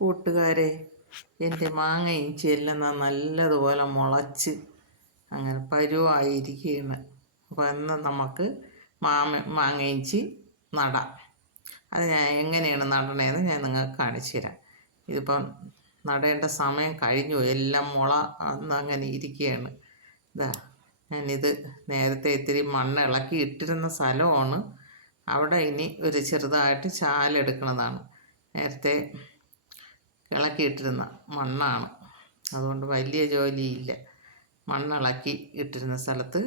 കൂട്ടുകാരെ, എൻ്റെ മാങ്ങ ഇഞ്ചിയെല്ലാം നല്ലതുപോലെ മുളച്ച് അങ്ങനെ പരുവായിരിക്കുകയാണ്. അപ്പോൾ എന്നാൽ നമുക്ക് മാങ്ങ ഇഞ്ചി നടാം. അത് ഞാൻ എങ്ങനെയാണ് നടണേന്ന് ഞാൻ നിങ്ങൾക്ക് കാണിച്ചു തരാം. ഇതിപ്പം നടേണ്ട സമയം കഴിഞ്ഞു, എല്ലാം മുള അങ്ങനെ ഇരിക്കുകയാണ്. ഇതാ ഞാനിത് നേരത്തെ ഇത്തിരി മണ്ണ് ഇളക്കി ഇട്ടിരുന്ന സ്ഥലമാണ്. അവിടെ ഇനി ഒരു ചെറുതായിട്ട് ചാലെടുക്കുന്നതാണ്. നേരത്തെ ഇളക്കിയിട്ടിരുന്ന മണ്ണാണ്, അതുകൊണ്ട് വലിയ ജോലിയില്ല. മണ്ണിളക്കി ഇട്ടിരുന്ന സ്ഥലത്ത്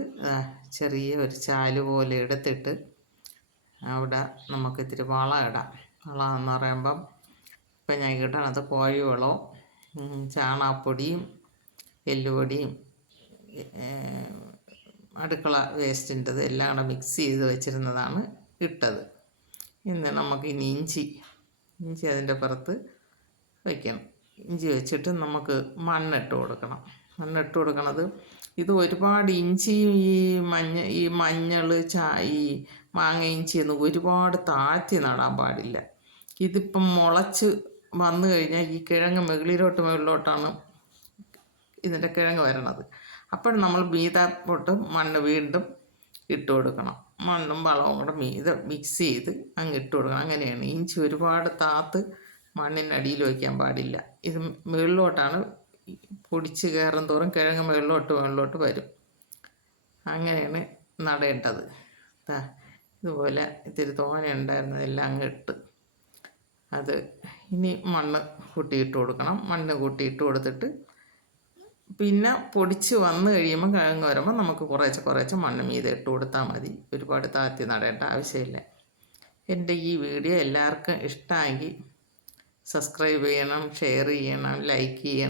ചെറിയ ഒരു ചാല് പോലെ എടുത്തിട്ട് അവിടെ നമുക്ക് ഇത്തിരി വളം ഇടാം. വളം എന്ന് പറയുമ്പം ഇപ്പം ഞാൻ ഇടണത് കോഴിവളവും ചാണകപ്പൊടിയും എല്ലുപൊടിയും അടുക്കള വേസ്റ്റിൻ്റെത് എല്ലാം കൂടെ മിക്സ് ചെയ്ത് വെച്ചിരുന്നതാണ് ഇട്ടത്. ഇന്ന് നമുക്കിനി ഇഞ്ചി അതിൻ്റെ പുറത്ത് വയ്ക്കണം. ഇഞ്ചി വെച്ചിട്ട് നമുക്ക് മണ്ണിട്ട് കൊടുക്കണം. മണ്ണിട്ട് കൊടുക്കണത് ഇത് ഒരുപാട് ഇഞ്ചിയും ഈ മഞ്ഞൾ ഈ മാങ്ങ ഇഞ്ചിയൊന്നും ഒരുപാട് താഴ്ത്തി നടാൻ പാടില്ല. ഇതിപ്പം മുളച്ച് വന്നു കഴിഞ്ഞാൽ ഈ കിഴങ്ങ് മുകളിലോട്ടാണ് ഇതിൻ്റെ കിഴങ്ങ് വരണത്. അപ്പോൾ നമ്മൾ മീതപ്പോട്ട് മണ്ണ് വീണ്ടും ഇട്ട് കൊടുക്കണം. മണ്ണും വളവും കൂടെ മിക്സ് ചെയ്ത് അങ്ങ് ഇട്ട് കൊടുക്കണം. അങ്ങനെയാണ്. ഇഞ്ചി ഒരുപാട് താത്ത് മണ്ണിനടിയിൽ വയ്ക്കാൻ പാടില്ല. ഇത് മുകളിലോട്ടാണ് പൊടിച്ച് കയറും തോറും കിഴങ്ങ് മുകളിലോട്ട് വരും. അങ്ങനെയാണ് നടേണ്ടത്. ഇതുപോലെ ഇത്തിരി തോന ഉണ്ടായിരുന്നതെല്ലാം അങ്ങ് ഇട്ട് അത് ഇനി മണ്ണ് കൂട്ടിയിട്ട് കൊടുക്കണം. മണ്ണ് കൂട്ടിയിട്ട് കൊടുത്തിട്ട് പിന്നെ പൊടിച്ച് വന്നു കഴിയുമ്പോൾ കിഴങ്ങ് വരുമ്പോൾ നമുക്ക് കുറേശ്ശെ മണ്ണ് മീതെ ഇട്ട് കൊടുത്താൽ മതി. ഒരുപാട് താഴ്ത്തി നടേണ്ട ആവശ്യമില്ല. എൻ്റെ ഈ വീഡിയോ എല്ലാവർക്കും ഇഷ്ടമായെങ്കിൽ സബ്സ്ക്രൈബ് ചെയ്യണം, ഷെയർ ചെയ്യണം, ലൈക്ക് ചെയ്യണം.